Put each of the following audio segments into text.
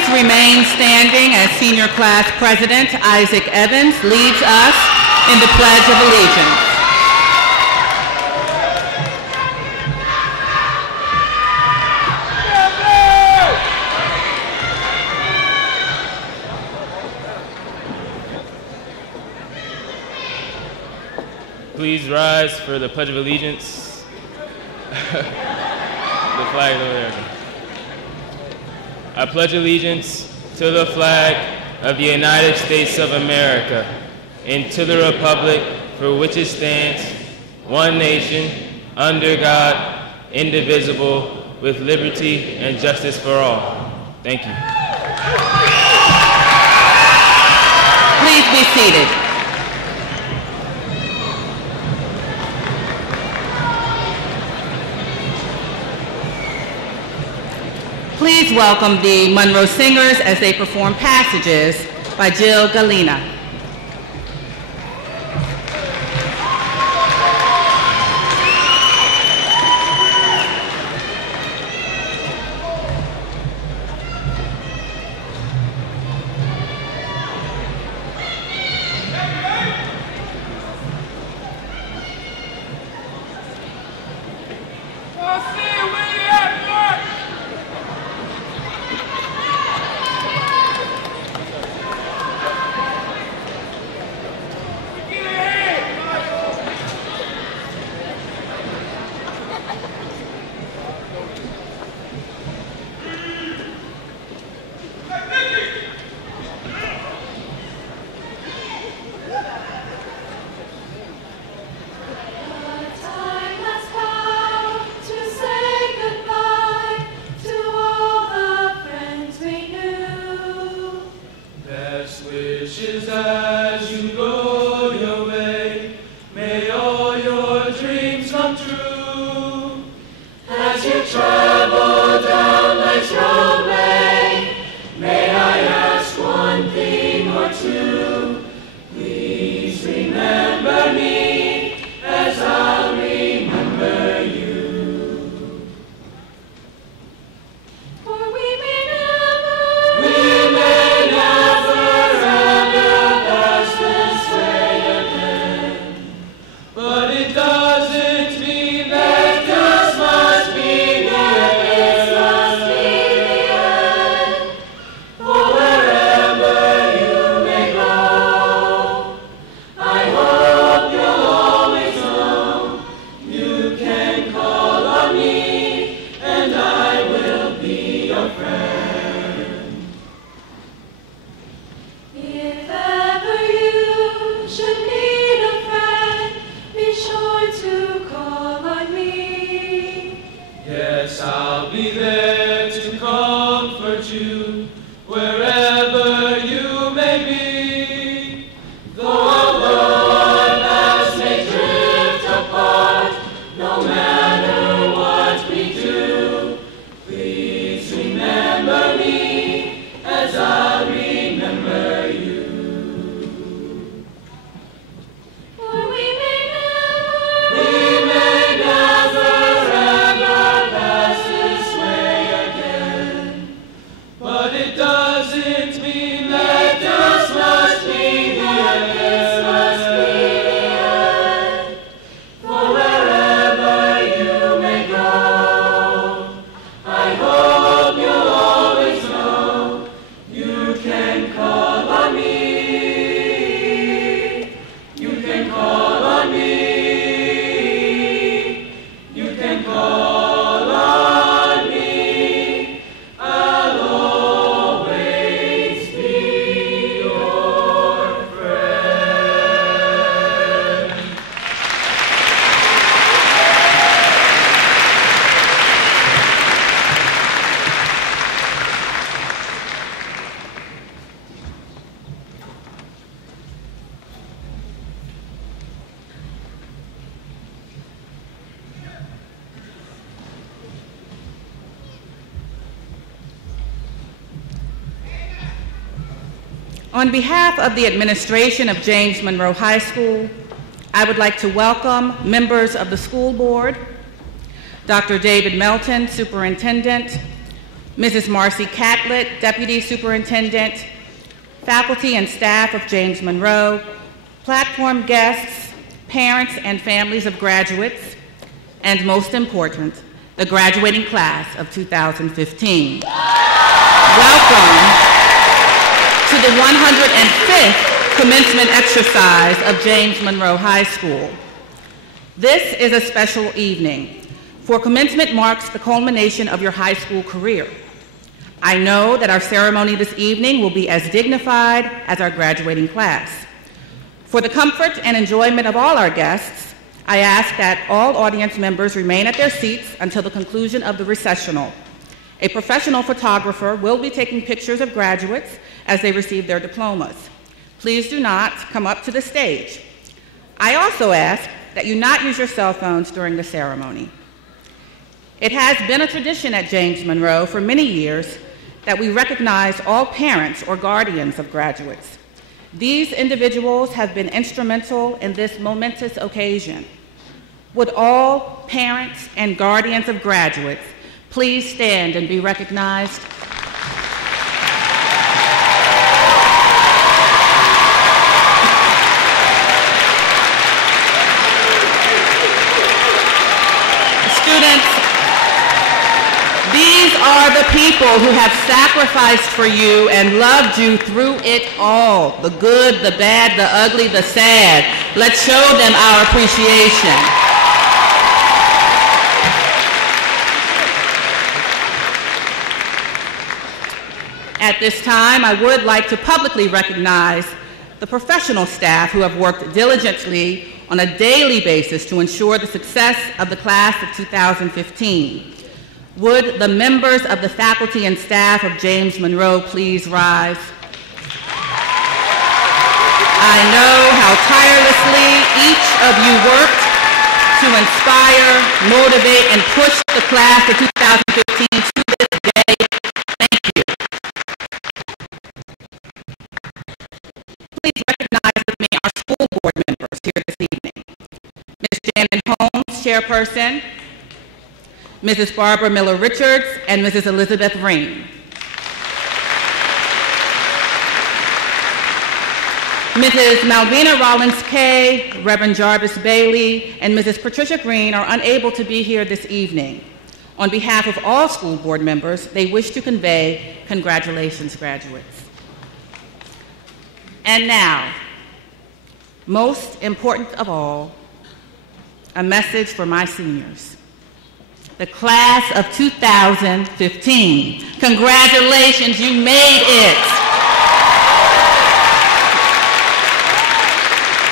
Please remain standing as Senior Class President Isaac Evans leads us in the Pledge of Allegiance. Please rise for the Pledge of Allegiance. The flag is over there. I pledge allegiance to the flag of the United States of America and to the republic for which it stands, one nation, under God, indivisible, with liberty and justice for all. Thank you. Please be seated. Please welcome the Monroe Singers as they perform Passages by Jill Galena. On behalf of the administration of James Monroe High School, I would like to welcome members of the school board, Dr. David Melton, Superintendent, Mrs. Marcy Catlett, Deputy Superintendent, faculty and staff of James Monroe, platform guests, parents and families of graduates, and most important, the graduating class of 2015. Welcome to the 105th commencement exercise of James Monroe High School. This is a special evening, for commencement marks the culmination of your high school career. I know that our ceremony this evening will be as dignified as our graduating class. For the comfort and enjoyment of all our guests, I ask that all audience members remain at their seats until the conclusion of the recessional. A professional photographer will be taking pictures of graduates as they receive their diplomas. Please do not come up to the stage. I also ask that you not use your cell phones during the ceremony. It has been a tradition at James Monroe for many years that we recognize all parents or guardians of graduates. These individuals have been instrumental in this momentous occasion. Would all parents and guardians of graduates please stand and be recognized? Students, these are the people who have sacrificed for you and loved you through it all, the good, the bad, the ugly, the sad. Let's show them our appreciation. At this time, I would like to publicly recognize the professional staff who have worked diligently on a daily basis to ensure the success of the class of 2015. Would the members of the faculty and staff of James Monroe please rise? I know how tirelessly each of you worked to inspire, motivate, and push the class of 2015 to this day. Thank you. Please recognize with me our school board members here this evening. Ms. Janet Holmes, Chairperson, Mrs. Barbara Miller-Richards, and Mrs. Elizabeth Ring. Mrs. Malvina Rollins-Kay, Reverend Jarvis Bailey, and Mrs. Patricia Green are unable to be here this evening. On behalf of all school board members, they wish to convey congratulations, graduates. And now, most important of all, a message for my seniors. The class of 2015. Congratulations, you made it.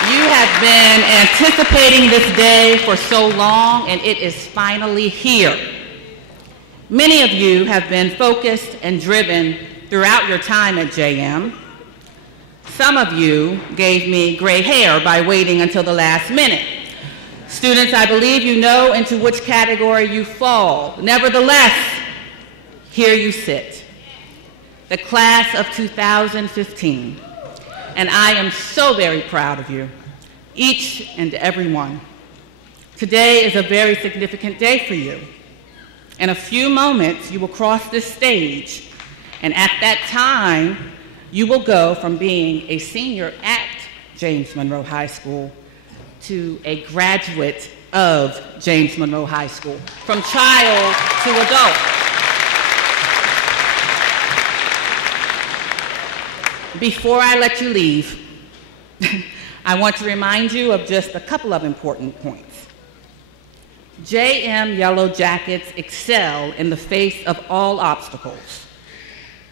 You have been anticipating this day for so long, and it is finally here. Many of you have been focused and driven throughout your time at JM. Some of you gave me gray hair by waiting until the last minute. Students, I believe you know into which category you fall. Nevertheless, here you sit, the class of 2015. And I am so very proud of you, each and every one. Today is a very significant day for you. In a few moments, you will cross this stage, and at that time, you will go from being a senior at James Monroe High School to a graduate of James Monroe High School, from child to adult. Before I let you leave, I want to remind you of just a couple of important points. JM Yellow Jackets excel in the face of all obstacles.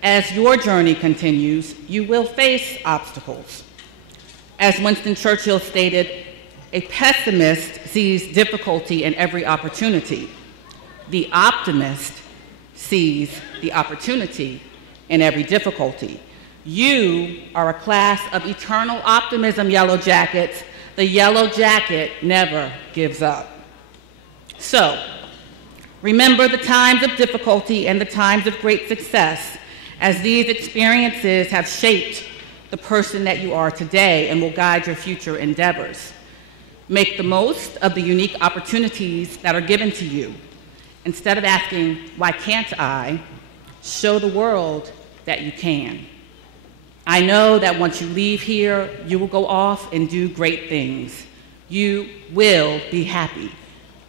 As your journey continues, you will face obstacles. As Winston Churchill stated, a pessimist sees difficulty in every opportunity. The optimist sees the opportunity in every difficulty. You are a class of eternal optimism, Yellow Jackets. The Yellow Jacket never gives up. So, remember the times of difficulty and the times of great success, as these experiences have shaped the person that you are today and will guide your future endeavors. Make the most of the unique opportunities that are given to you. Instead of asking, why can't I? Show the world that you can. I know that once you leave here, you will go off and do great things. You will be happy.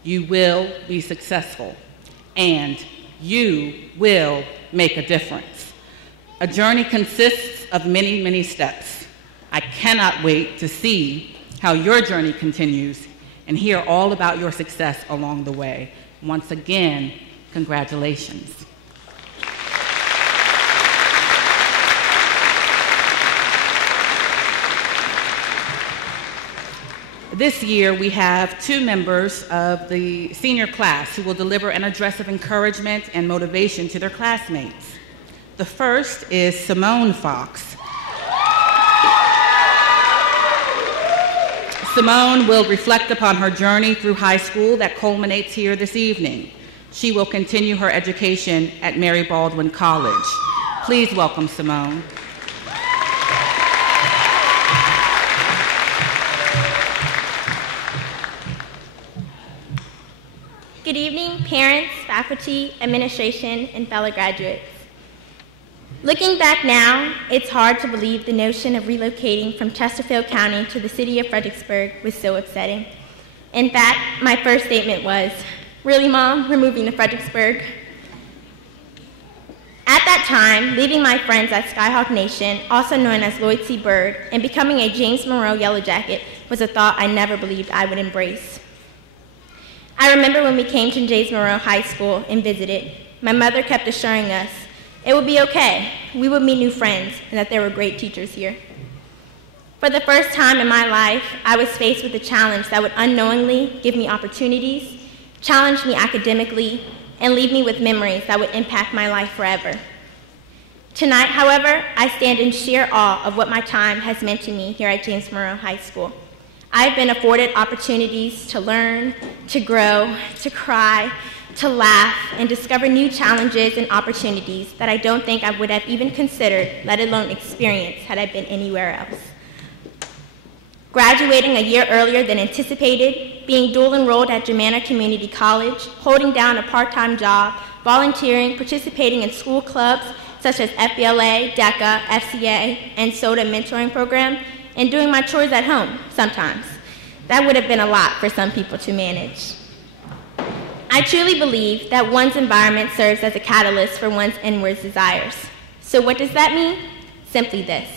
You will be successful. And you will make a difference. A journey consists of many, many steps. I cannot wait to see how your journey continues and hear all about your success along the way. Once again, congratulations. This year, we have 2 members of the senior class who will deliver an address of encouragement and motivation to their classmates. The first is Simone Fox. Simone will reflect upon her journey through high school that culminates here this evening. She will continue her education at Mary Baldwin College. Please welcome Simone. Good evening, parents, faculty, administration, and fellow graduates. Looking back now, it's hard to believe the notion of relocating from Chesterfield County to the city of Fredericksburg was so upsetting. In fact, my first statement was, "Really, Mom, we're moving to Fredericksburg?" At that time, leaving my friends at Skyhawk Nation, also known as Lloyd C. Bird, and becoming a James Monroe Yellow Jacket was a thought I never believed I would embrace. I remember when we came to James Monroe High School and visited, my mother kept assuring us it would be okay, we would meet new friends, and that there were great teachers here. For the first time in my life, I was faced with a challenge that would unknowingly give me opportunities, challenge me academically, and leave me with memories that would impact my life forever. Tonight, however, I stand in sheer awe of what my time has meant to me here at James Monroe High School. I've been afforded opportunities to learn, to grow, to cry, to laugh, and discover new challenges and opportunities that I don't think I would have even considered, let alone experienced, had I been anywhere else. Graduating a year earlier than anticipated, being dual enrolled at Germanna Community College, holding down a part-time job, volunteering, participating in school clubs such as FBLA, DECA, FCA, and SOTA mentoring program, and doing my chores at home sometimes. That would have been a lot for some people to manage. I truly believe that one's environment serves as a catalyst for one's inward desires. So what does that mean? Simply this.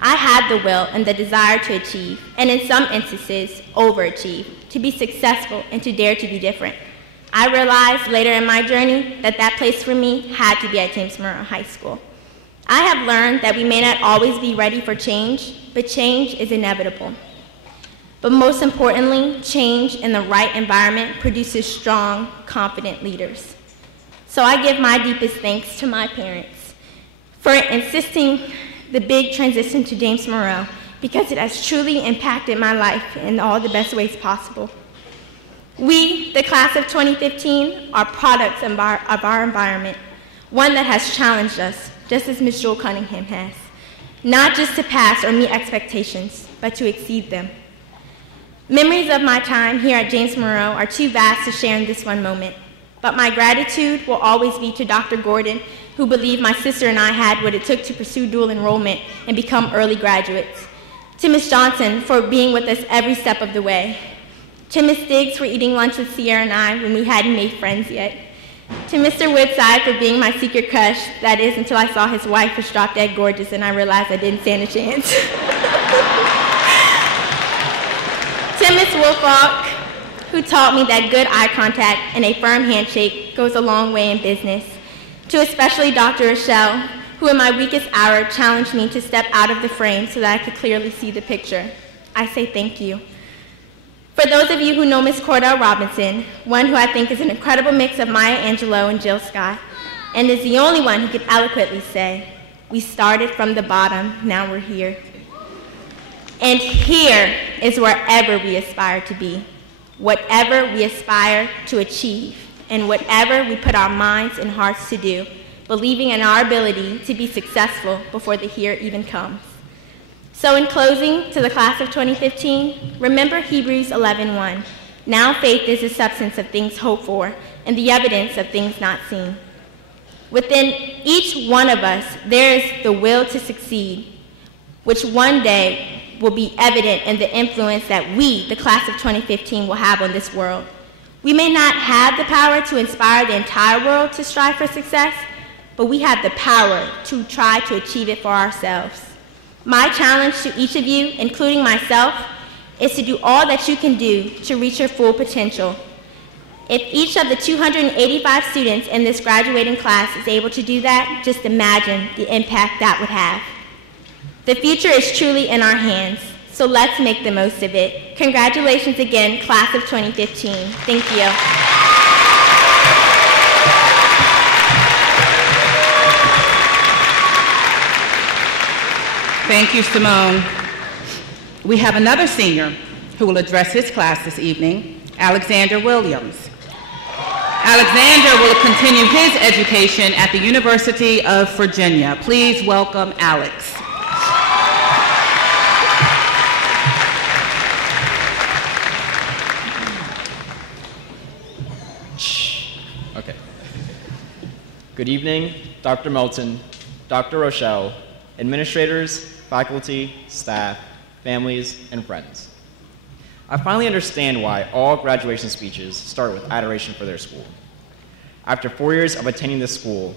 I had the will and the desire to achieve, and in some instances, overachieve, to be successful and to dare to be different. I realized later in my journey that that place for me had to be at James Monroe High School. I have learned that we may not always be ready for change, but change is inevitable. But most importantly, change in the right environment produces strong, confident leaders. So I give my deepest thanks to my parents for insisting the big transition to James Monroe, because it has truly impacted my life in all the best ways possible. We, the class of 2015, are products of our environment, one that has challenged us, just as Ms. Joel Cunningham has, not just to pass or meet expectations, but to exceed them. Memories of my time here at James Monroe are too vast to share in this one moment, but my gratitude will always be to Dr. Gordon, who believed my sister and I had what it took to pursue dual enrollment and become early graduates, to Ms. Johnson for being with us every step of the way, to Ms. Diggs for eating lunch with Sierra and I when we hadn't made friends yet, to Mr. Woodside for being my secret crush, that is, until I saw his wife was drop dead gorgeous and I realized I didn't stand a chance. To Ms. Wolfalk, who taught me that good eye contact and a firm handshake goes a long way in business. To especially Dr. Rochelle, who in my weakest hour challenged me to step out of the frame so that I could clearly see the picture. I say thank you. For those of you who know Ms. Cordell Robinson, one who I think is an incredible mix of Maya Angelou and Jill Scott, and is the only one who could eloquently say, "We started from the bottom, now we're here." And here is wherever we aspire to be, whatever we aspire to achieve, and whatever we put our minds and hearts to do, believing in our ability to be successful before the here even comes. So in closing, to the class of 2015, remember Hebrews 11:1. Now faith is the substance of things hoped for and the evidence of things not seen. Within each one of us, there is the will to succeed, which one day will be evident in the influence that we, the class of 2015, will have on this world. We may not have the power to inspire the entire world to strive for success, but we have the power to try to achieve it for ourselves. My challenge to each of you, including myself, is to do all that you can do to reach your full potential. If each of the 285 students in this graduating class is able to do that, just imagine the impact that would have. The future is truly in our hands, so let's make the most of it. Congratulations again, class of 2015. Thank you. Thank you, Simone. We have another senior who will address his class this evening, Alexander Williams. Alexander will continue his education at the University of Virginia. Please welcome Alex. Okay. Good evening, Dr. Melton, Dr. Rochelle, administrators, faculty, staff, families, and friends. I finally understand why all graduation speeches start with adoration for their school. After 4 years of attending this school,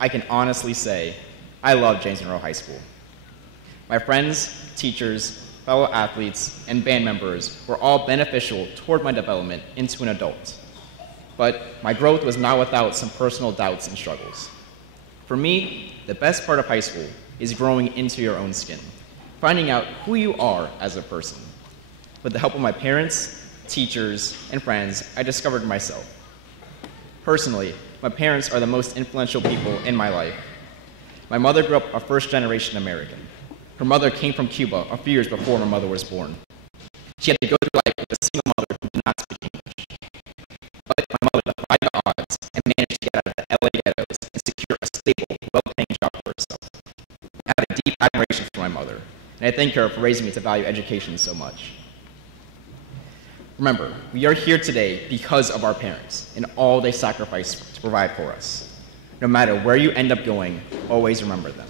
I can honestly say I love James Monroe High School. My friends, teachers, fellow athletes, and band members were all beneficial toward my development into an adult. But my growth was not without some personal doubts and struggles. For me, the best part of high school is growing into your own skin, finding out who you are as a person. With the help of my parents, teachers, and friends, I discovered myself. Personally, my parents are the most influential people in my life. My mother grew up a first-generation American. Her mother came from Cuba a few years before my mother was born. She had to go through life with a single mother who did not speak English. But my mother defied the odds and managed to get out of the LA ghettos and secure a stable, well-paying job for herself. I have a deep admiration for my mother, and I thank her for raising me to value education so much. Remember, we are here today because of our parents and all they sacrificed to provide for us. No matter where you end up going, always remember them.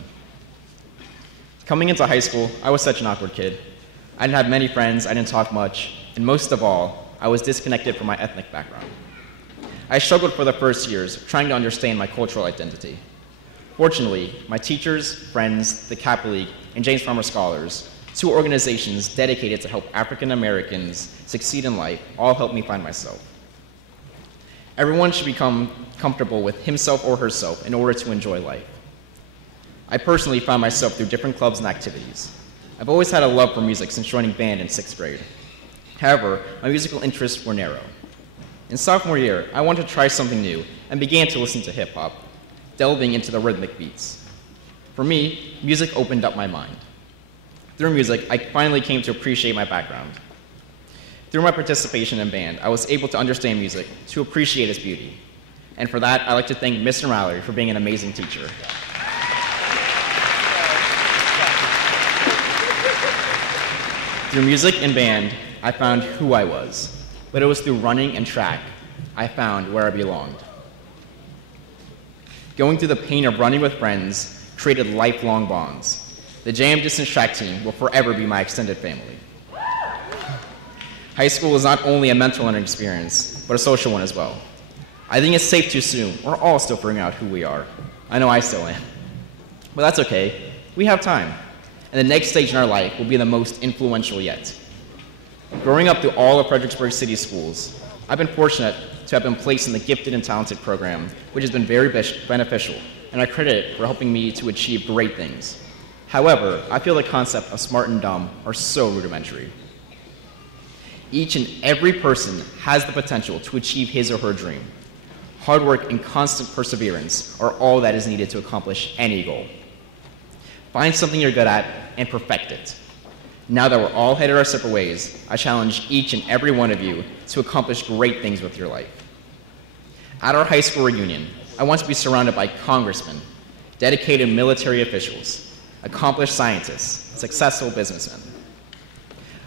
Coming into high school, I was such an awkward kid. I didn't have many friends, I didn't talk much, and most of all, I was disconnected from my ethnic background. I struggled for the first years trying to understand my cultural identity. Fortunately, my teachers, friends, the Kappa League, and James Farmer Scholars, two organizations dedicated to help African Americans succeed in life, all helped me find myself. Everyone should become comfortable with himself or herself in order to enjoy life. I personally found myself through different clubs and activities. I've always had a love for music since joining band in 6th grade. However, my musical interests were narrow. In sophomore year, I wanted to try something new and began to listen to hip-hop, delving into the rhythmic beats. For me, music opened up my mind. Through music, I finally came to appreciate my background. Through my participation in band, I was able to understand music, to appreciate its beauty. And for that, I'd like to thank Mr. Mallory for being an amazing teacher. Through music and band, I found who I was. But it was through running and track I found where I belonged. Going through the pain of running with friends created lifelong bonds. The JM distance track team will forever be my extended family. High school is not only a mental learning experience, but a social one as well. I think it's safe to assume we're all still figuring out who we are. I know I still am. But that's okay. We have time. And the next stage in our life will be the most influential yet. Growing up through all of Fredericksburg City schools, I've been fortunate to have been placed in the Gifted and Talented program, which has been very beneficial, and I credit it for helping me to achieve great things. However, I feel the concept of smart and dumb are so rudimentary. Each and every person has the potential to achieve his or her dream. Hard work and constant perseverance are all that is needed to accomplish any goal. Find something you're good at and perfect it. Now that we're all headed our separate ways, I challenge each and every one of you to accomplish great things with your life. At our high school reunion, I want to be surrounded by congressmen, dedicated military officials, accomplished scientists, successful businessmen.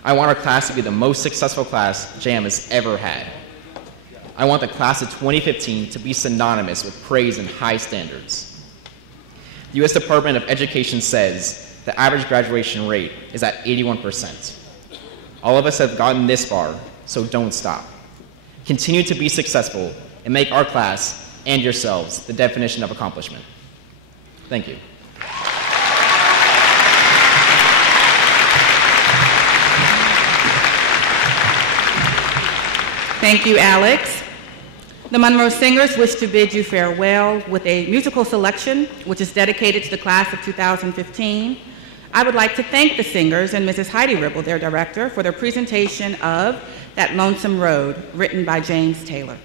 I want our class to be the most successful class JM has ever had. I want the class of 2015 to be synonymous with praise and high standards. The U.S. Department of Education says the average graduation rate is at 81%. All of us have gotten this far, so don't stop. Continue to be successful and make our class and yourselves the definition of accomplishment. Thank you. Thank you, Alex. The Monroe Singers wish to bid you farewell with a musical selection which is dedicated to the class of 2015. I would like to thank the singers and Mrs. Heidi Ribble, their director, for their presentation of That Lonesome Road, written by James Taylor.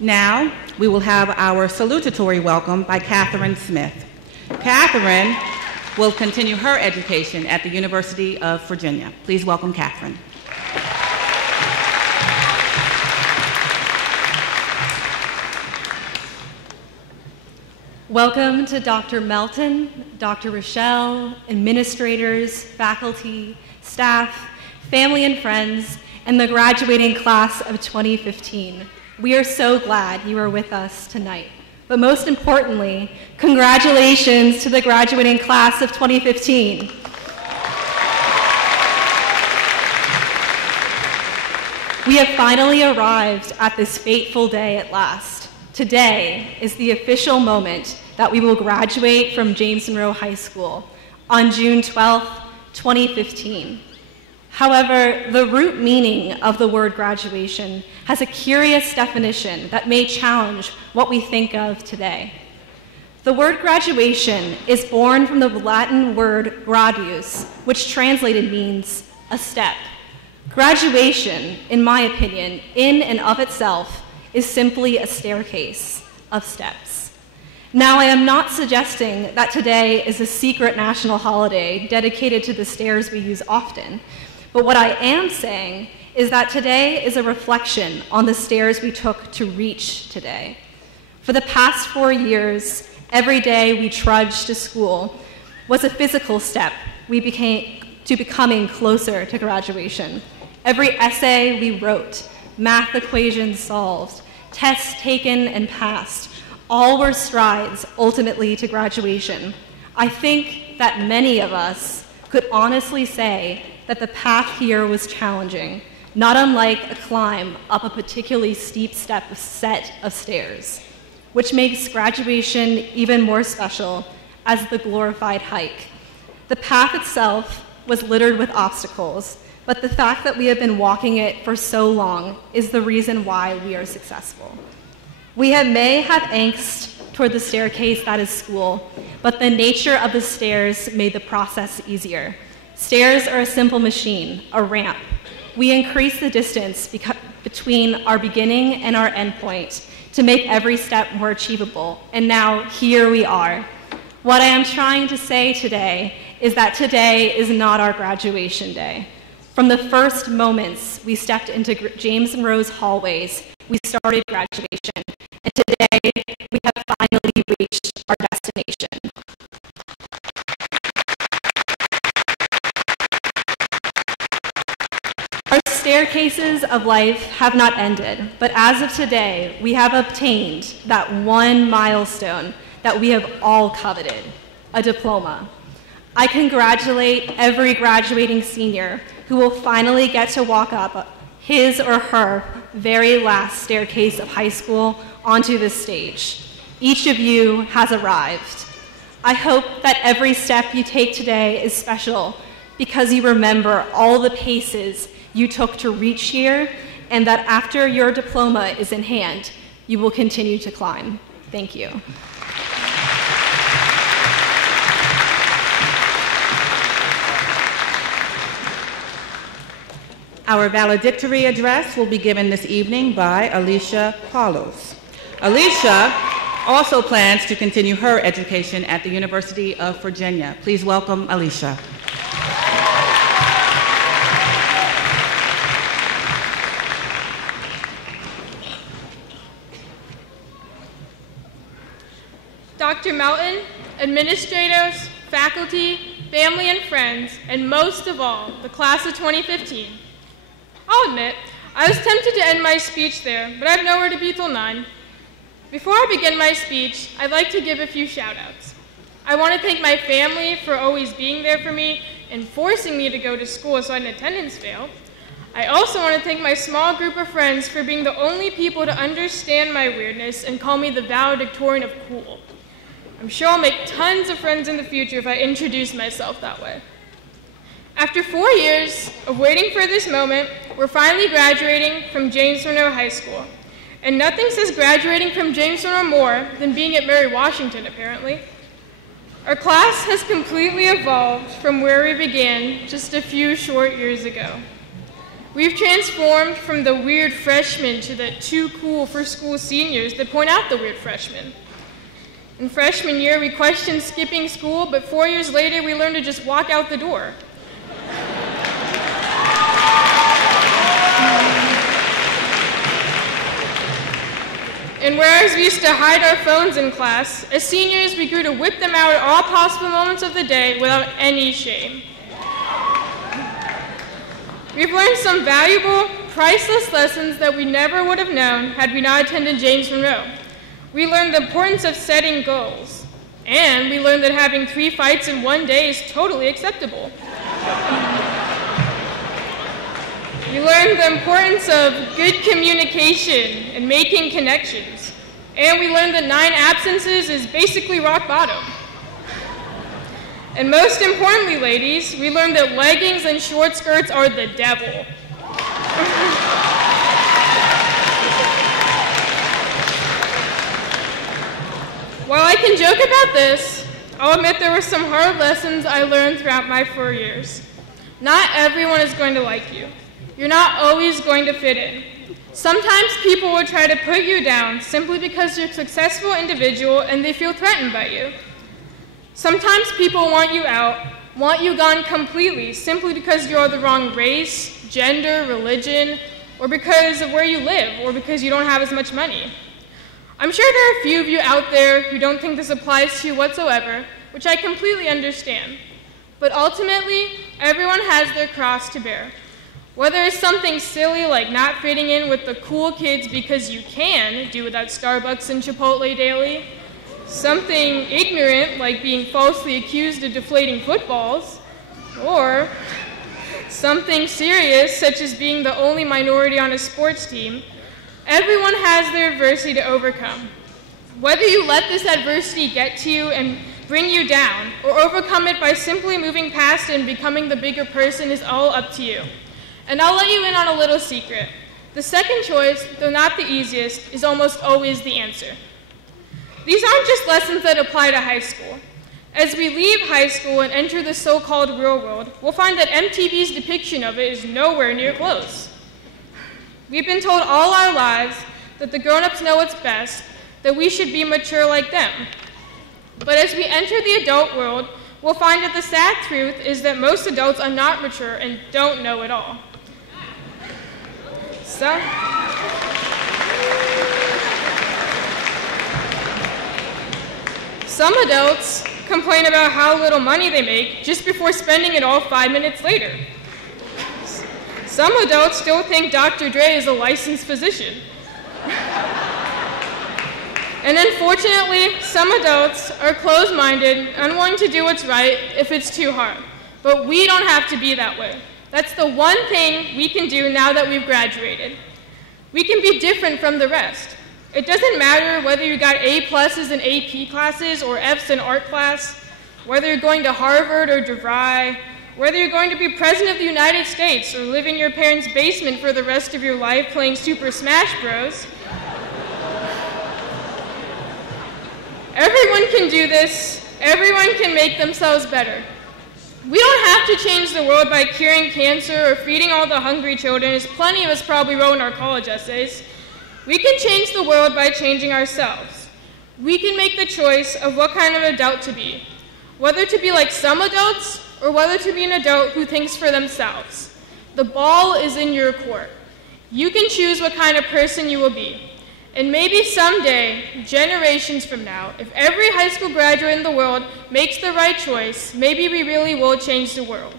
Now, we will have our salutatory welcome by Catherine Smith. Catherine will continue her education at the University of Virginia. Please welcome Catherine. Welcome to Dr. Melton, Dr. Rochelle, administrators, faculty, staff, family and friends, and the graduating class of 2015. We are so glad you are with us tonight. But most importantly, congratulations to the graduating class of 2015. We have finally arrived at this fateful day at last. Today is the official moment that we will graduate from James Monroe High School on June 12th, 2015. However, the root meaning of the word graduation has a curious definition that may challenge what we think of today. The word graduation is born from the Latin word gradius, which translated means a step. Graduation, in my opinion, in and of itself, is simply a staircase of steps. Now, I am not suggesting that today is a secret national holiday dedicated to the stairs we use often, but what I am saying is that today is a reflection on the stairs we took to reach today. For the past 4 years, every day we trudged to school was a physical step to becoming closer to graduation. Every essay we wrote, math equations solved, tests taken and passed, all were strides ultimately to graduation. I think that many of us could honestly say that the path here was challenging, not unlike a climb up a particularly steep set of stairs, which makes graduation even more special as the glorified hike. The path itself was littered with obstacles, but the fact that we have been walking it for so long is the reason why we are successful. We may have angst toward the staircase that is school, but the nature of the stairs made the process easier. Stairs are a simple machine, a ramp. We increase the distance between our beginning and our end point to make every step more achievable, and now here we are. What I am trying to say today is that today is not our graduation day. From the first moments we stepped into James Monroe's hallways, we started graduation, and today we have finally reached our destination. Our staircases of life have not ended, but as of today, we have obtained that one milestone that we have all coveted, a diploma. I congratulate every graduating senior who will finally get to walk up his or her very last staircase of high school onto this stage. Each of you has arrived. I hope that every step you take today is special because you remember all the paces you took to reach here, and that after your diploma is in hand, you will continue to climb. Thank you. Our valedictory address will be given this evening by Alicia Carlos. Alicia also plans to continue her education at the University of Virginia. Please welcome Alicia. Dr. Melton, administrators, faculty, family and friends, and most of all, the class of 2015. I'll admit, I was tempted to end my speech there, but I have nowhere to be till 9. Before I begin my speech, I'd like to give a few shout-outs. I want to thank my family for always being there for me and forcing me to go to school so I didn't attendance fail. I also want to thank my small group of friends for being the only people to understand my weirdness and call me the valedictorian of cool. I'm sure I'll make tons of friends in the future if I introduce myself that way. After 4 years of waiting for this moment, we're finally graduating from James Monroe High School. And nothing says graduating from James Monroe more than being at Mary Washington, apparently. Our class has completely evolved from where we began just a few short years ago. We've transformed from the weird freshmen to the too cool for school seniors that point out the weird freshmen. In freshman year, we questioned skipping school, but 4 years later, we learned to just walk out the door. And whereas we used to hide our phones in class, as seniors, we grew to whip them out at all possible moments of the day without any shame. We've learned some valuable, priceless lessons that we never would have known had we not attended James Monroe. We learned the importance of setting goals, and we learned that having 3 fights in one day is totally acceptable. We learned the importance of good communication and making connections. And we learned that 9 absences is basically rock bottom. And most importantly, ladies, we learned that leggings and short skirts are the devil. While I can joke about this, I'll admit there were some hard lessons I learned throughout my 4 years. Not everyone is going to like you. You're not always going to fit in. Sometimes people will try to put you down simply because you're a successful individual and they feel threatened by you. Sometimes people want you out, want you gone completely simply because you're the wrong race, gender, religion, or because of where you live, or because you don't have as much money. I'm sure there are a few of you out there who don't think this applies to you whatsoever, which I completely understand. But ultimately, everyone has their cross to bear. Whether it's something silly like not fitting in with the cool kids because you can do without Starbucks and Chipotle daily, something ignorant like being falsely accused of deflating footballs, or something serious such as being the only minority on a sports team, everyone has their adversity to overcome. Whether you let this adversity get to you and bring you down, or overcome it by simply moving past it and becoming the bigger person is all up to you. And I'll let you in on a little secret. The second choice, though not the easiest, is almost always the answer. These aren't just lessons that apply to high school. As we leave high school and enter the so-called real world, we'll find that MTV's depiction of it is nowhere near close. We've been told all our lives that the grown-ups know what's best, that we should be mature like them. But as we enter the adult world, we'll find that the sad truth is that most adults are not mature and don't know it all. Some adults complain about how little money they make just before spending it all 5 minutes later. Some adults still think Dr. Dre is a licensed physician. And unfortunately, some adults are closed-minded, unwilling to do what's right if it's too hard. But we don't have to be that way. That's the one thing we can do now that we've graduated. We can be different from the rest. It doesn't matter whether you got A+ in AP classes or F's in art class, whether you're going to Harvard or DeVry, whether you're going to be President of the United States or live in your parents' basement for the rest of your life playing Super Smash Bros. Everyone can do this. Everyone can make themselves better. We don't have to change the world by curing cancer or feeding all the hungry children, as plenty of us probably wrote in our college essays. We can change the world by changing ourselves. We can make the choice of what kind of adult to be, whether to be like some adults or whether to be an adult who thinks for themselves. The ball is in your court. You can choose what kind of person you will be. And maybe someday, generations from now, if every high school graduate in the world makes the right choice, maybe we really will change the world.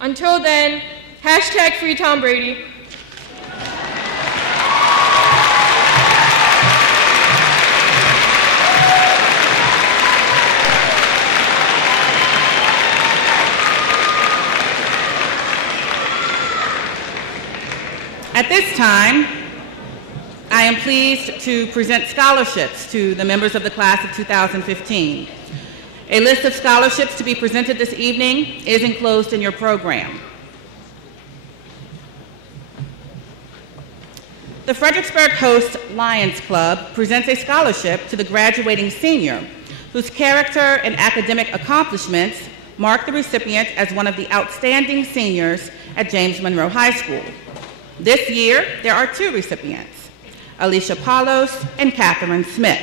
Until then, hashtag free Tom Brady. At this time, I am pleased to present scholarships to the members of the class of 2015. A list of scholarships to be presented this evening is enclosed in your program. The Fredericksburg Host Lions Club presents a scholarship to the graduating senior whose character and academic accomplishments mark the recipient as one of the outstanding seniors at James Monroe High School. This year, there are 2 recipients, Alicia Palos and Catherine Smith.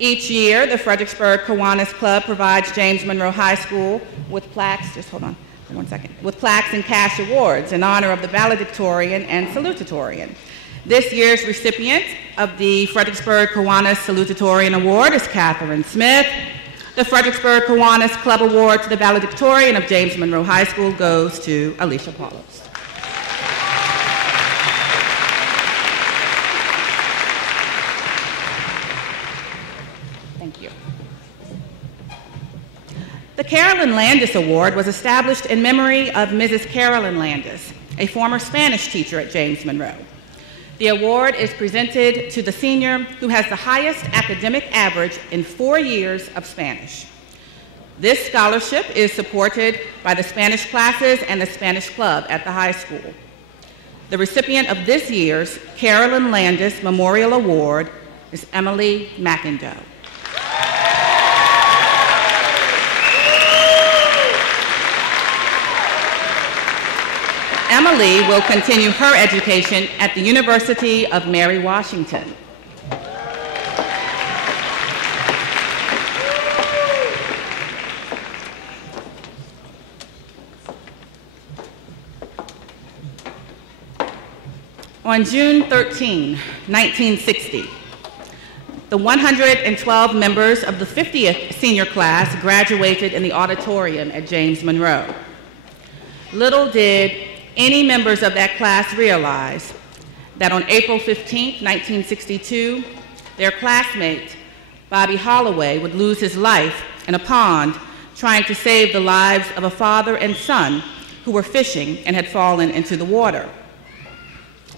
Each year, the Fredericksburg Kiwanis Club provides James Monroe High School with plaques, with plaques and cash awards in honor of the valedictorian and salutatorian. This year's recipient of the Fredericksburg Kiwanis Salutatorian Award is Catherine Smith. The Fredericksburg Kiwanis Club Award to the valedictorian of James Monroe High School goes to Alicia Palos. The Carolyn Landis Award was established in memory of Mrs. Carolyn Landis, a former Spanish teacher at James Monroe. The award is presented to the senior who has the highest academic average in 4 years of Spanish. This scholarship is supported by the Spanish classes and the Spanish club at the high school. The recipient of this year's Carolyn Landis Memorial Award is Emily McIndoe. Emily will continue her education at the University of Mary Washington. On June 13, 1960, the 112 members of the 50th senior class graduated in the auditorium at James Monroe. Little did any members of that class realize that on April 15, 1962, their classmate, Bobby Holloway, would lose his life in a pond trying to save the lives of a father and son who were fishing and had fallen into the water.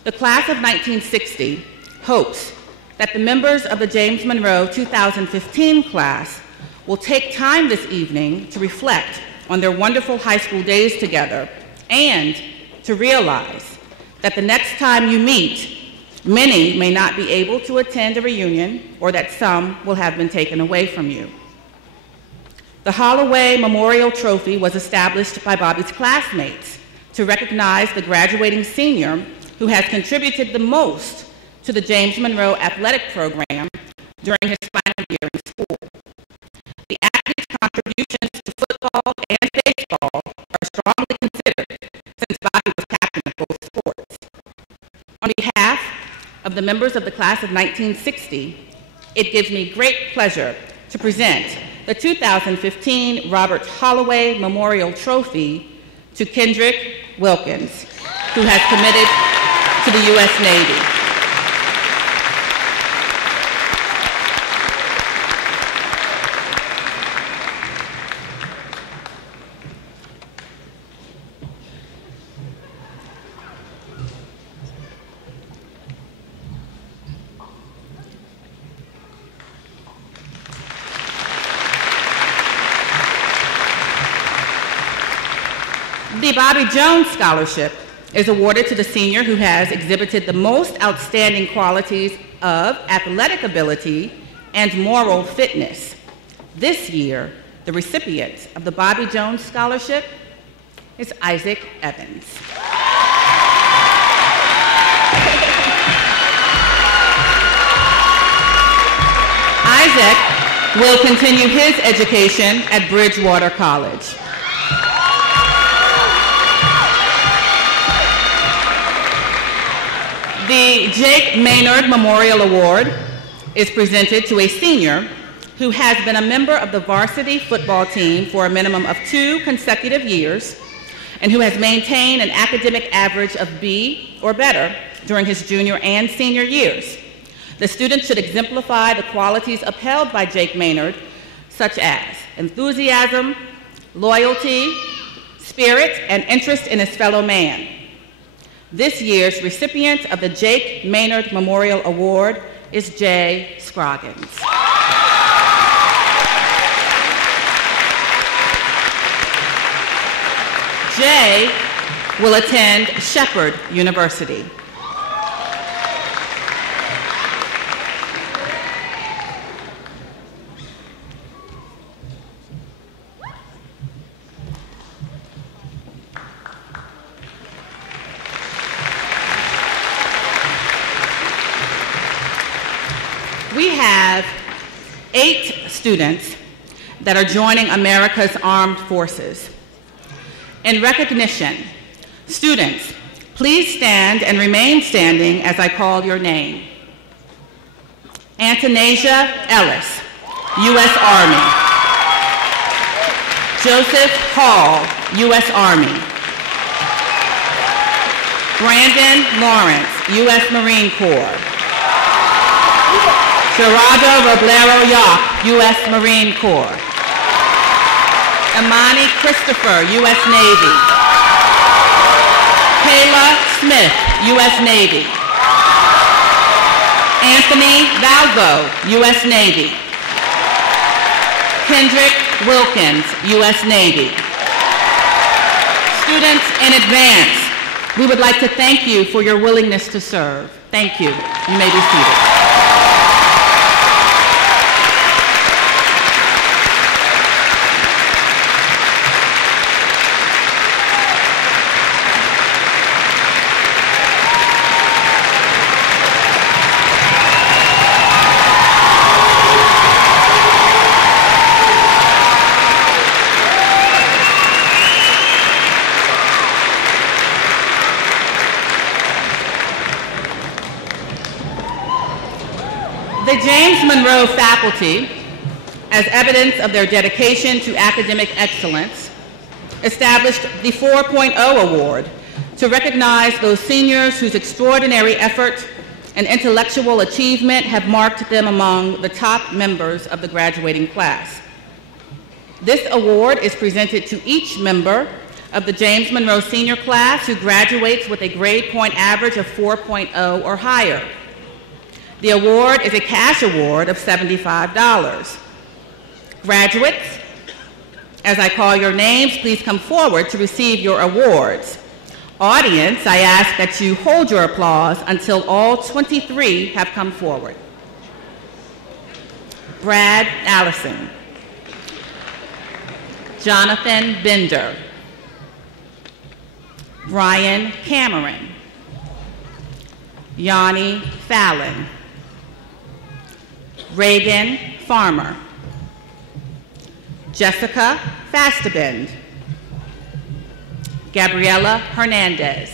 The class of 1960 hopes that the members of the James Monroe 2015 class will take time this evening to reflect on their wonderful high school days together and to realize that the next time you meet, many may not be able to attend a reunion or that some will have been taken away from you. The Holloway Memorial Trophy was established by Bobby's classmates to recognize the graduating senior who has contributed the most to the James Monroe athletic program during his final year in school. The athlete's contributions to football and baseball are strongly considered since Bobby was captain of both sports. On behalf of the members of the class of 1960, it gives me great pleasure to present the 2015 Robert Holloway Memorial Trophy to Kendrick Wilkins, who has committed to the U.S. Navy. The Bobby Jones Scholarship is awarded to the senior who has exhibited the most outstanding qualities of athletic ability and moral fitness. This year, the recipient of the Bobby Jones Scholarship is Isaac Evans. Isaac will continue his education at Bridgewater College. The Jake Maynard Memorial Award is presented to a senior who has been a member of the varsity football team for a minimum of 2 consecutive years and who has maintained an academic average of B or better during his junior and senior years. The student should exemplify the qualities upheld by Jake Maynard, such as enthusiasm, loyalty, spirit, and interest in his fellow man. This year's recipient of the Jake Maynard Memorial Award is Jay Scroggins. Jay will attend Shepherd University. We have 8 students that are joining America's Armed Forces. In recognition, students, please stand and remain standing as I call your name. Antonasia Ellis, U.S. Army. Joseph Hall, U.S. Army. Brandon Lawrence, U.S. Marine Corps. Gerardo Roblero Yock, U.S. Marine Corps. Imani Christopher, U.S. Navy. Kayla Smith, U.S. Navy. Anthony Valvo, U.S. Navy. Kendrick Wilkins, U.S. Navy. Students, in advance, we would like to thank you for your willingness to serve. Thank you. You may be seated. The James Monroe faculty, as evidence of their dedication to academic excellence, established the 4.0 Award to recognize those seniors whose extraordinary effort and intellectual achievement have marked them among the top members of the graduating class. This award is presented to each member of the James Monroe senior class who graduates with a grade point average of 4.0 or higher. The award is a cash award of $75. Graduates, as I call your names, please come forward to receive your awards. Audience, I ask that you hold your applause until all 23 have come forward. Brad Allison. Jonathan Bender. Brian Cameron. Yanni Fallon. Reagan Farmer. Jessica Fastabend. Gabriela Hernandez.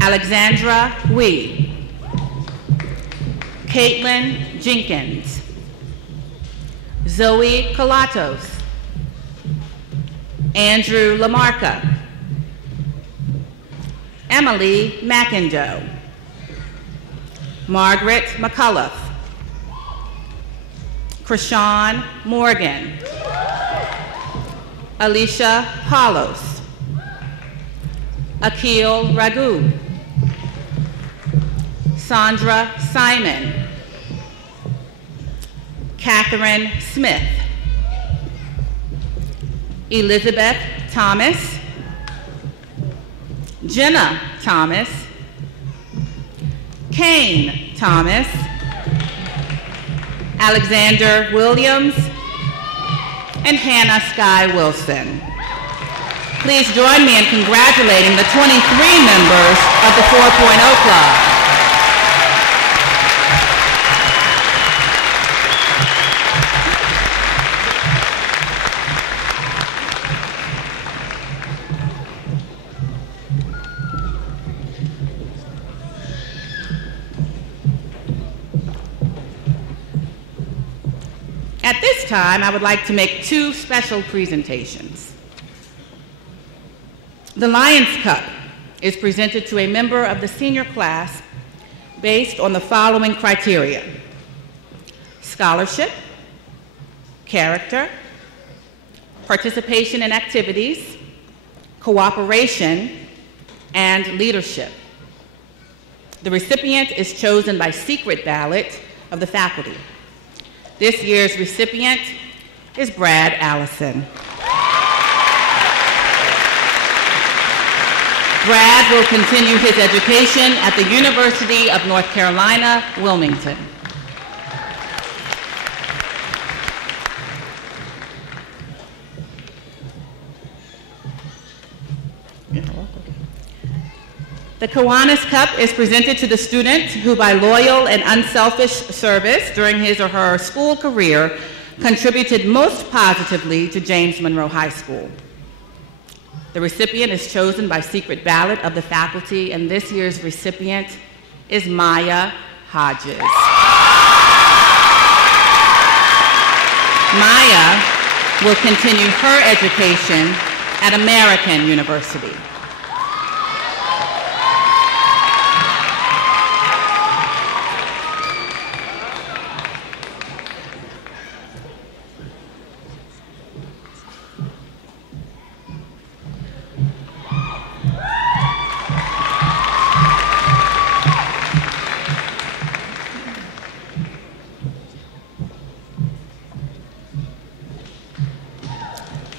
Alexandra Wee. Caitlin Jenkins. Zoe Colatos. Andrew Lamarca. Emily McIndoe. Margaret McCullough. Krishan Morgan. Alicia Palos. Akil Ragu. Sandra Simon. Catherine Smith. Elizabeth Thomas. Jenna Thomas. Kane Thomas. Alexander Williams. And Hannah Sky Wilson. Please join me in congratulating the 23 members of the 4.0 Club. At this time, I would like to make two special presentations. The Lions Cup is presented to a member of the senior class based on the following criteria: scholarship, character, participation in activities, cooperation, and leadership. The recipient is chosen by secret ballot of the faculty. This year's recipient is Brad Allison. Brad will continue his education at the University of North Carolina, Wilmington. The Kiwanis Cup is presented to the student who, by loyal and unselfish service during his or her school career, contributed most positively to James Monroe High School. The recipient is chosen by secret ballot of the faculty, and this year's recipient is Maya Hodges. Maya will continue her education at American University.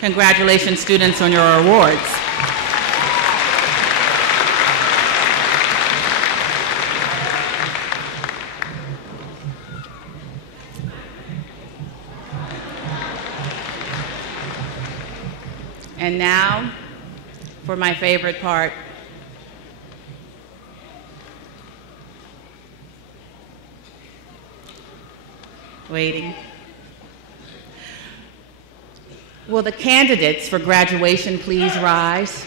Congratulations, students, on your awards. And now, for my favorite part. Waiting. Will the candidates for graduation please rise?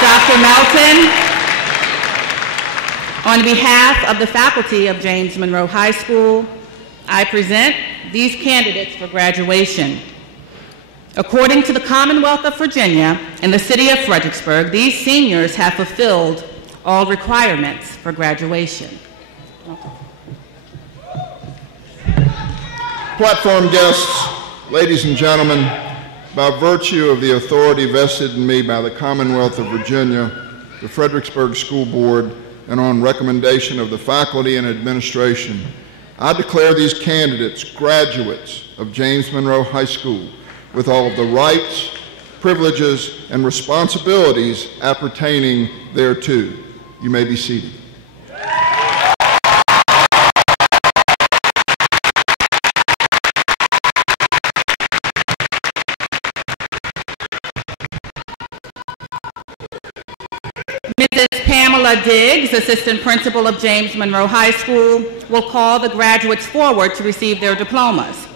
Dr. Melton, on behalf of the faculty of James Monroe High School, I present these candidates for graduation. According to the Commonwealth of Virginia and the City of Fredericksburg, these seniors have fulfilled all requirements for graduation. Platform guests, ladies and gentlemen, by virtue of the authority vested in me by the Commonwealth of Virginia, the Fredericksburg School Board, and on recommendation of the faculty and administration, I declare these candidates graduates of James Monroe High School with all of the rights, privileges, and responsibilities appertaining thereto. You may be seated. Mrs. Pamela Diggs, Assistant Principal of James Monroe High School, will call the graduates forward to receive their diplomas.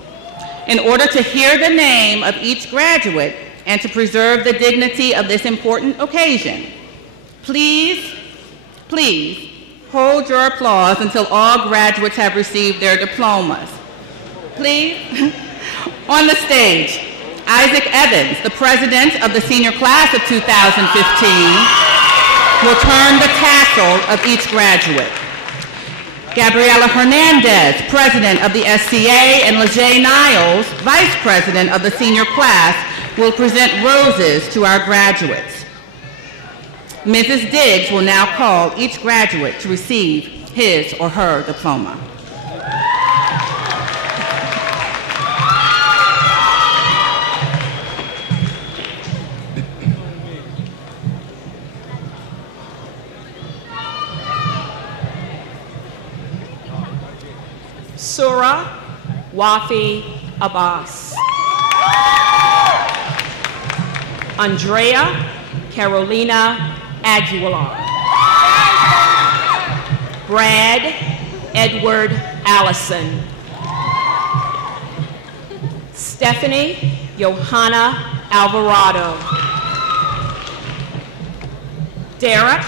In order to hear the name of each graduate and to preserve the dignity of this important occasion, please hold your applause until all graduates have received their diplomas. Please. On the stage, Isaac Evans, the president of the senior class of 2015, will turn the tassel of each graduate. Gabriela Hernandez, president of the SCA, and LaJay Niles, vice president of the senior class, will present roses to our graduates. Mrs. Diggs will now call each graduate to receive his or her diploma. Surah Wafi Abbas. Andrea Carolina Aguilar. Brad Edward Allison. Stephanie Johanna Alvarado. Derek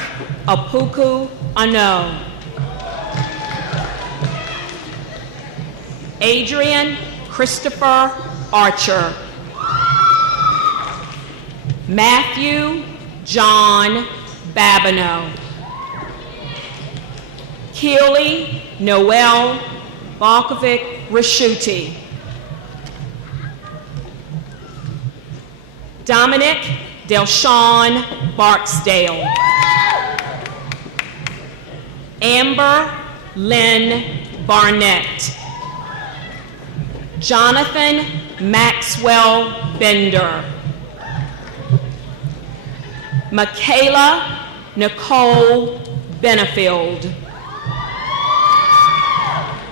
Apuku Ano. Adrian Christopher Archer. Matthew John Babineau. Keely Noel Balkovic Rashuti. Dominic Delshawn Barksdale. Amber Lynn Barnett. Jonathan Maxwell Bender. Michaela Nicole Benefield.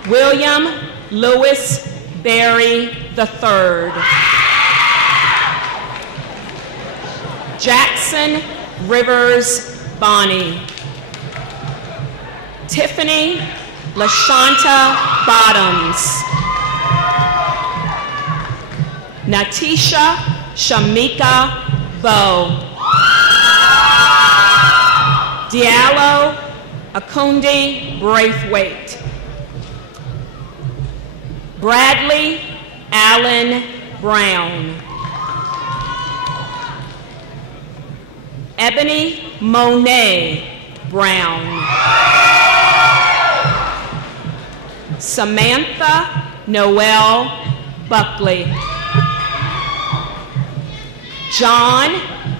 William Lewis Berry III. Jackson Rivers Bonnie. Tiffany LaShanta Bottoms. Natisha Shamika Bowe. Diallo Akundi Braithwaite. Bradley Allen Brown. Ebony Monet Brown. Samantha Noel Buckley. John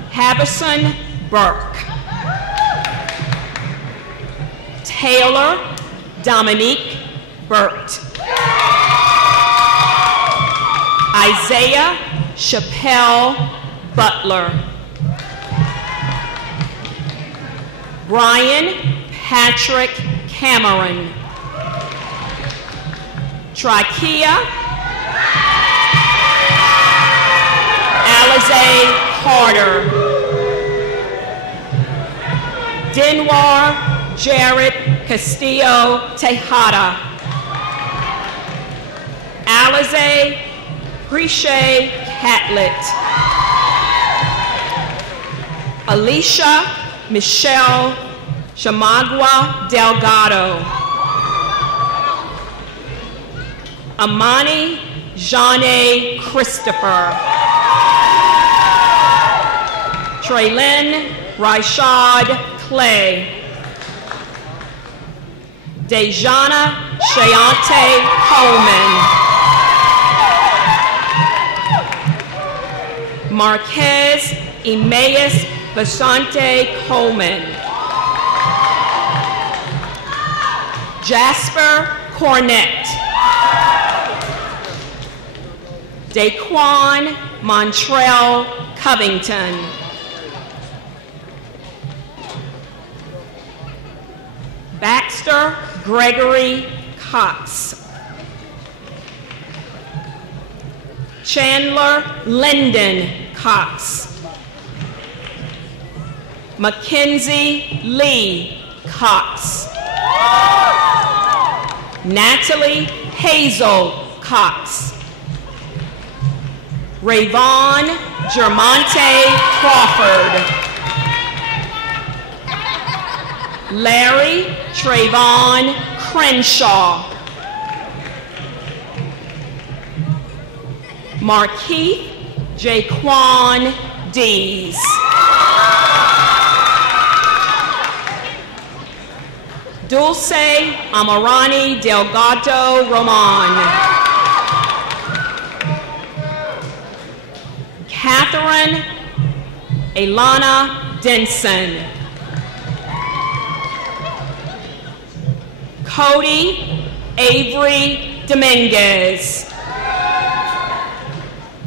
Habison Burke. Taylor Dominique Burt. Isaiah Chappelle Butler. Brian Patrick Cameron. Trachea Alize Carter. Denwar Jared Castillo Tejada. Alize Priche Catlett. Alicia Michelle Chamagua Delgado. Amani Janae Christopher. Traylyn Rashad Clay. Dejana Shayante Coleman. Marquez Emmaus Basante Coleman. Jasper Cornett. Daquan Montrell Covington. Baxter Gregory Cox. Chandler Linden Cox. Mackenzie Lee Cox. Natalie Hazel Cox. Rayvon Germonte Crawford. Larry Trayvon Crenshaw. Markeith Jaquan Dees. Dulce Amarani Delgado Roman. Catherine Elana Denson. Cody Avery Dominguez.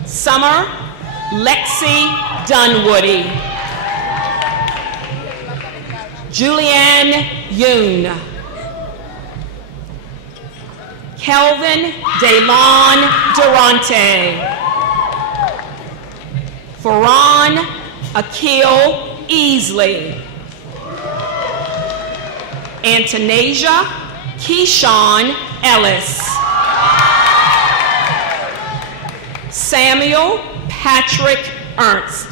Summer Lexi Dunwoody. Julianne Yoon. Kelvin Delon Durante. Farron Akil Easley. Antonasia Keyshawn Ellis. Samuel Patrick Ernst.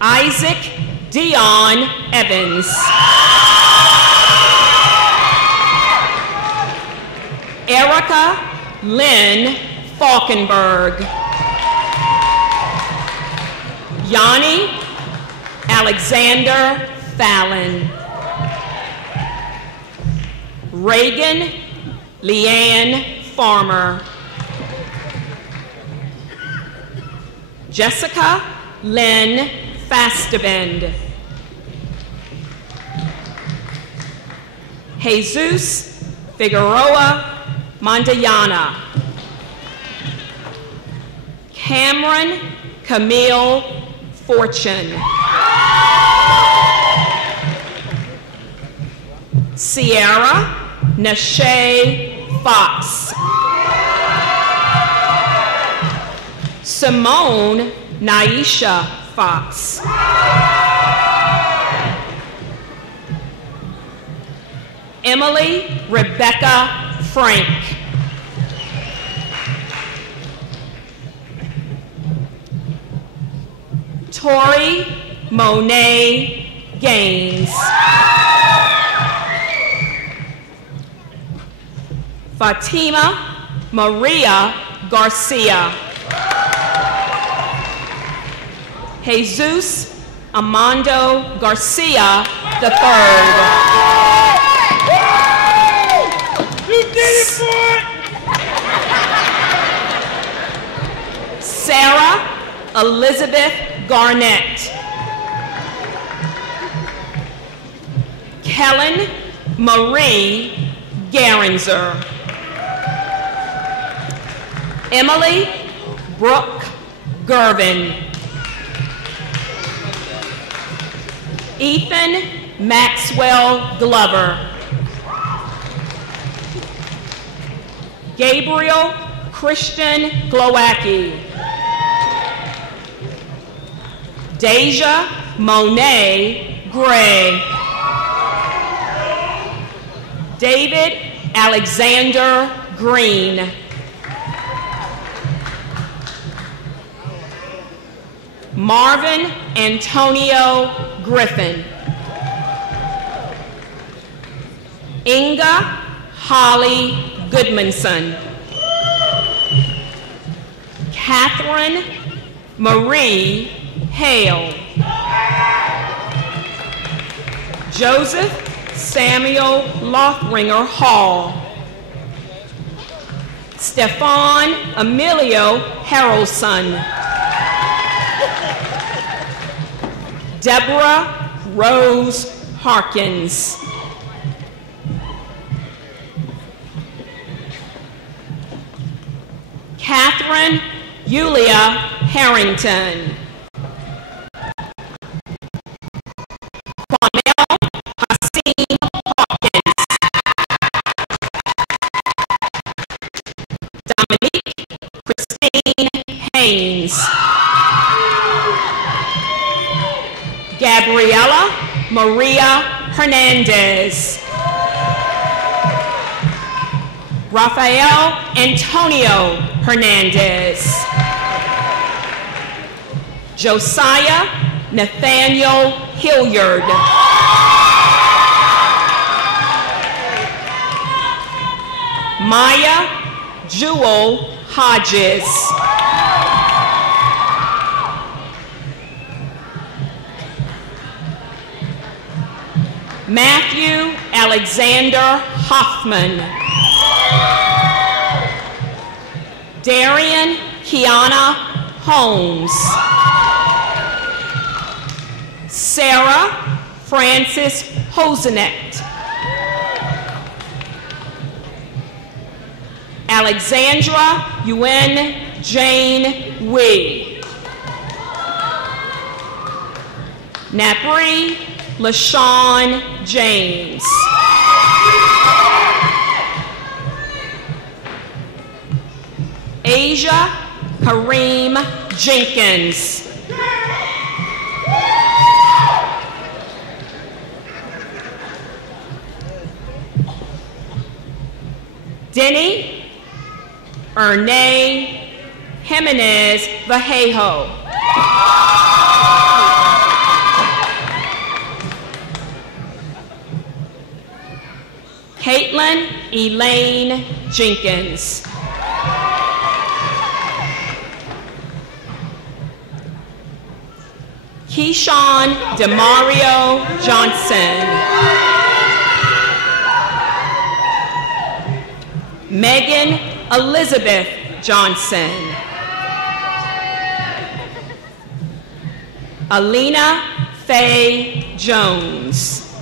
Isaac Dion Evans. Erica Lynn Falkenberg. Yanni Alexander Fallon. Reagan Leanne Farmer. Jessica Lynn Fastavend. Jesus Figueroa Montayana. Cameron Camille Fortune. Sierra Nashay Fox. Simone Naisha Fox. Emily Rebecca Frank. Tori Monet Gaines. Fatima Maria Garcia. Jesus Amando Garcia III. You did it, boy! Sarah Elizabeth Garnett. Kellen Marie Garanzer. Emily Brooke Gervin. Ethan Maxwell Glover. Gabriel Christian Glowacki. Deja Monet Gray. David Alexander Green. Marvin Antonio Griffin. Inga Holly Goodmanson. Catherine Marie Hale. Joseph Samuel Lothringer Hall. Stefan Emilio Harrelson. Deborah Rose Harkins. Catherine Yulia Harrington. Cornell Hasim Hawkins. Dominique Christine Haynes. Gabriela Maria Hernandez. Rafael Antonio Hernandez. Josiah Nathaniel Hilliard. Maya Jewel Hodges. Matthew Alexander Hoffman. Darian Kiana Holmes. Sarah Francis Hosenet. Alexandra Yuen Jane Wee. Napri LaShawn James. Asia Kareem Jenkins. Denny Ernay Jimenez Vallejo. Caitlin Elaine Jenkins. Keyshawn Demario Johnson. Megan Elizabeth Johnson. Alina Faye Jones.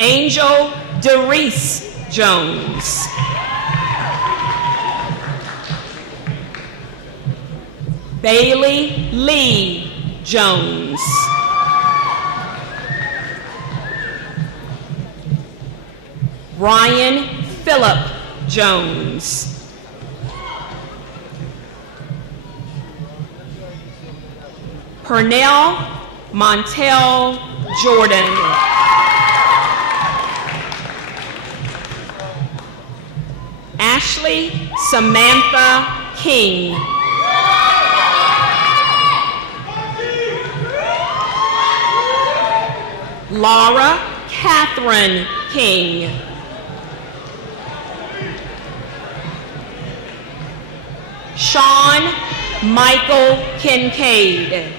Angel Derice Jones. Bailey Lee Jones. Brian Phillip Jones. Pernell Montel Jordan. Ashley Samantha King. Laura Catherine King. Sean Michael Kincaid.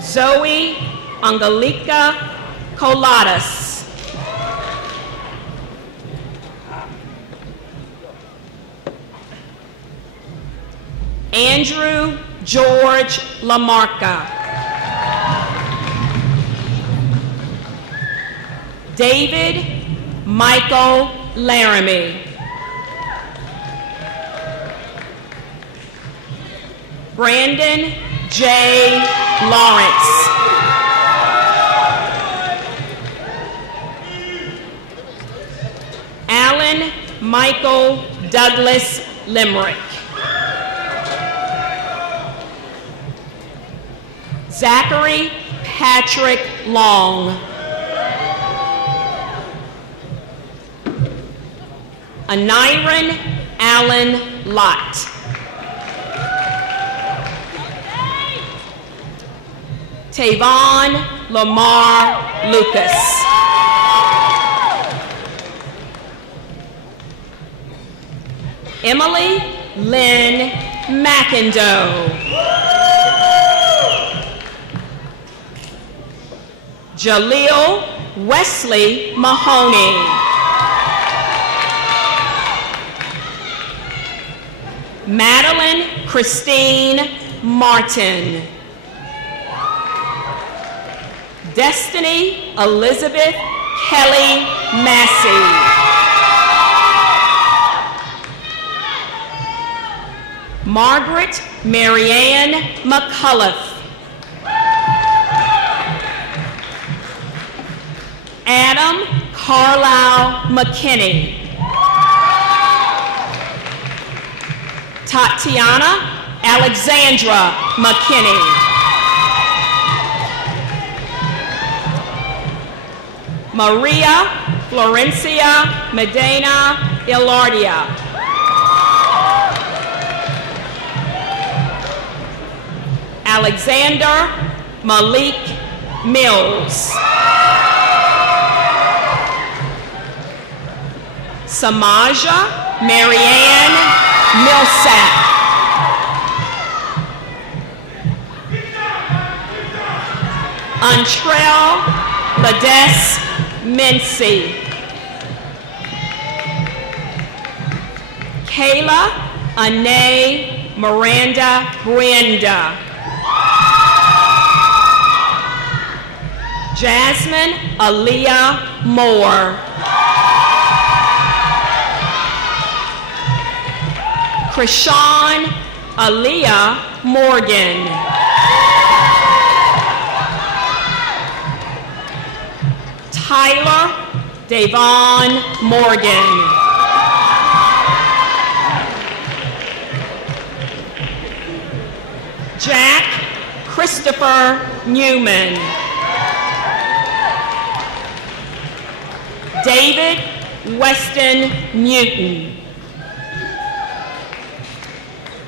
Zoe Angelica Coladas. Andrew George Lamarca. David Michael Laramie. Brandon J. Lawrence. Alan Michael Douglas Limerick. Zachary Patrick Long. Aniran Allen Lott. Tavon Lamar Lucas. Emily Lynn McIndoe. Jaleel Wesley Mahoney. Madeline Christine Martin. Destiny Elizabeth Kelly Massey. Margaret Marianne McCullough. Adam Carlisle McKinney. Tatiana Alexandra McKinney. Maria Florencia Medina Ilardia. Alexander Malik Mills. Samaja Marianne Millsap. Antrell Lades Mincy. Kayla Anae Miranda Brenda. Jasmine Aaliyah Moore. Krishan Aaliyah Morgan. Tyler Davon Morgan. Jack Christopher Newman. David Weston Newton.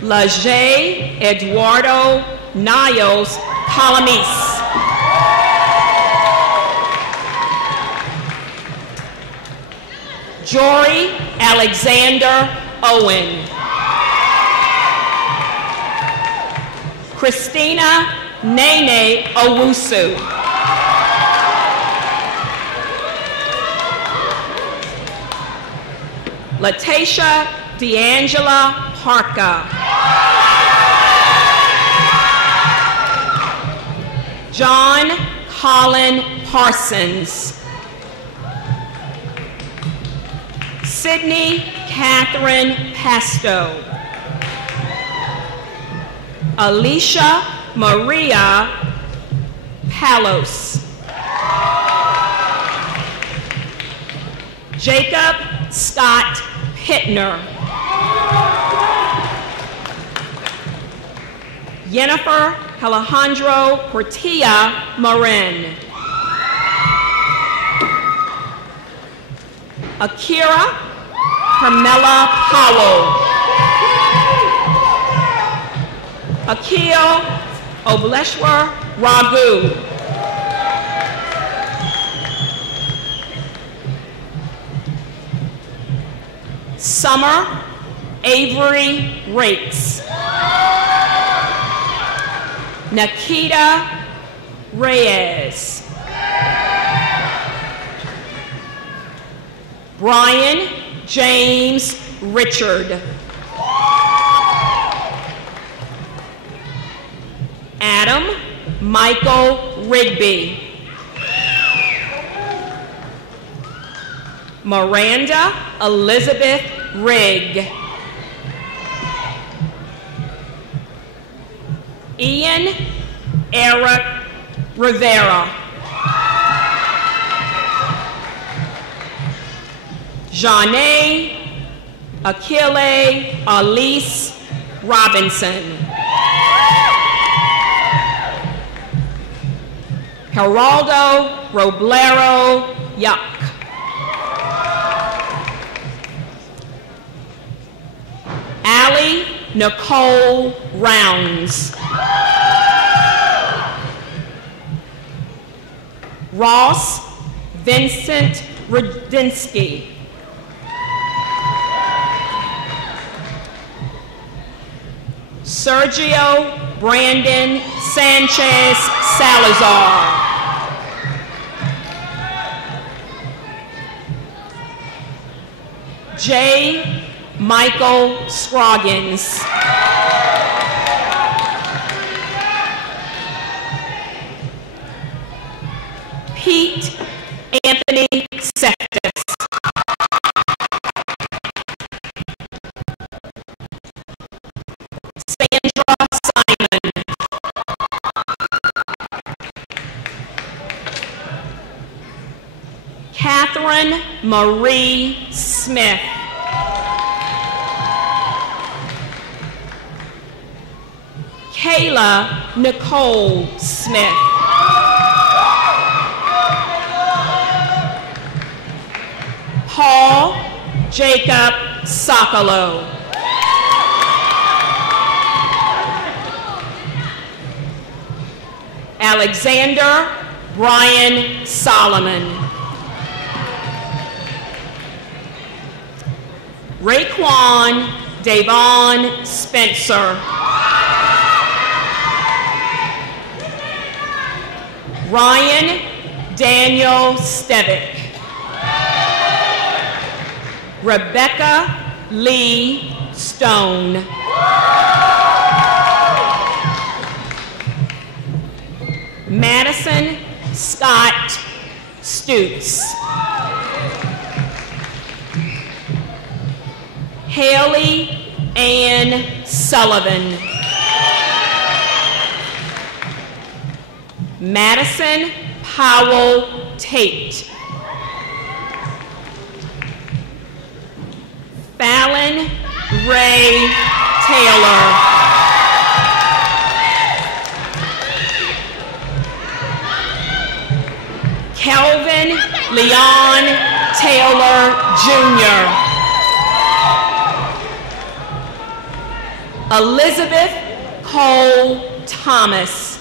Lajay Eduardo Niles Calamis. Jory Alexander Owen. Christina Nene Owusu. Latasha D'Angela Harka. John Colin Parsons. Sydney Catherine Pasto. Alicia Maria Palos. Jacob Scott Pittner. Jennifer Alejandro Portilla Marin. Akira Carmela Powell. Akil Obleshwar Raghu. Summer Avery Rakes. Nikita Reyes. Brian James Richard. Adam Michael Rigby. Miranda Elizabeth Rigg. Ian Eric Rivera. Janae Achille Elise Robinson. Geraldo Roblero Yuck. Allie Nicole Rounds. Ross Vincent Rudinsky. Sergio Brandon Sanchez Salazar. J. Michael Scroggins. Pete Anthony Septis. Sandra Simon. Catherine Marie Smith. Kayla Nicole Smith. Paul Jacob Sokolow. Alexander Brian Solomon. Raekwon Davon Spencer. Ryan Daniel Stevick. Rebecca Lee Stone. Madison Scott Stutes. Haley Ann Sullivan. Madison Powell Tate. Fallon Ray Taylor. Kelvin Leon Taylor Jr. Elizabeth Cole Thomas.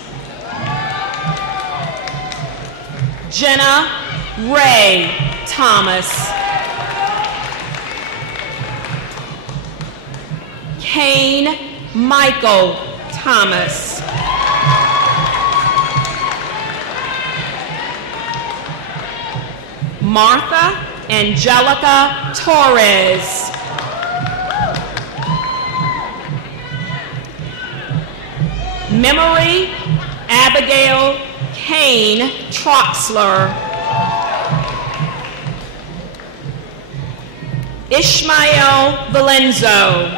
Jenna Ray Thomas. Kane Michael Thomas. Martha Angelica Torres. Memory Abigail Kane Troxler. Ishmael Valenzo.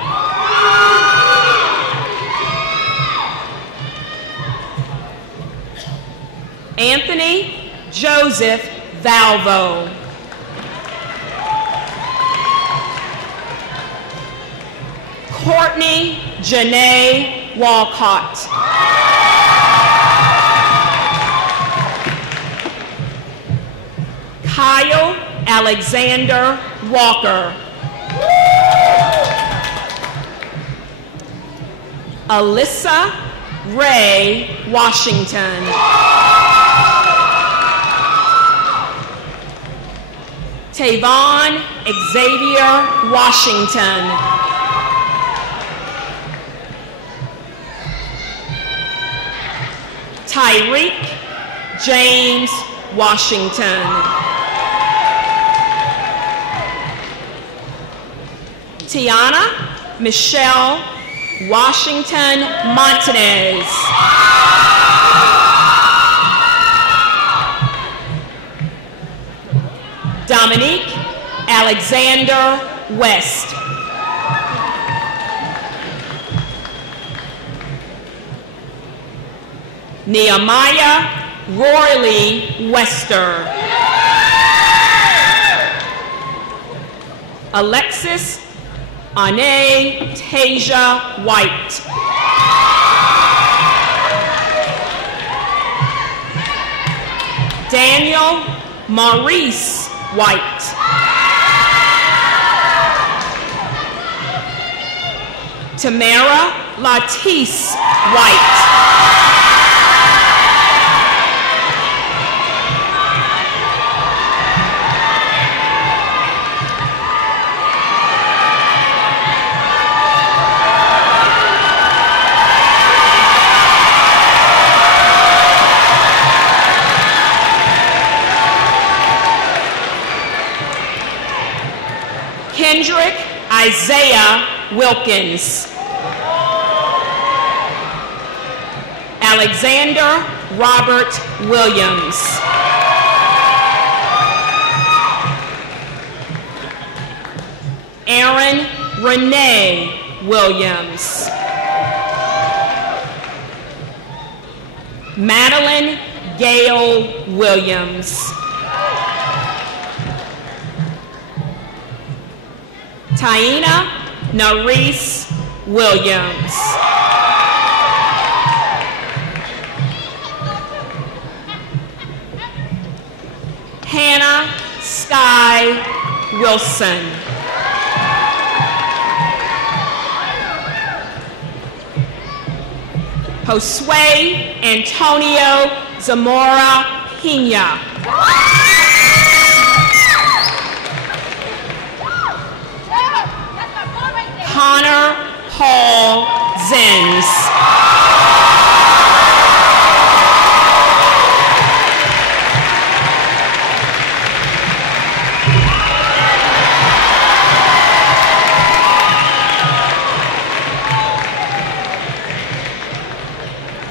Anthony Joseph Valvo. Courtney Janae Walcott. Kyle Alexander Walker. Alyssa Ray Washington. Tavon Xavier Washington. Tyreek James Washington. Tiana, Michelle, Washington, Montanez. Dominique Alexander West. Nehemiah Royley Wester. Alexis Tasia White. Daniel Maurice White. Tamara Latisse White. Kendrick Isaiah Wilkins. Alexander Robert Williams. Aaron Renee Williams. Madeline Gail Williams. Taina Naris Williams. Hannah Sky Wilson. Josue Antonio Zamora Pina. Connor Paul Zenz.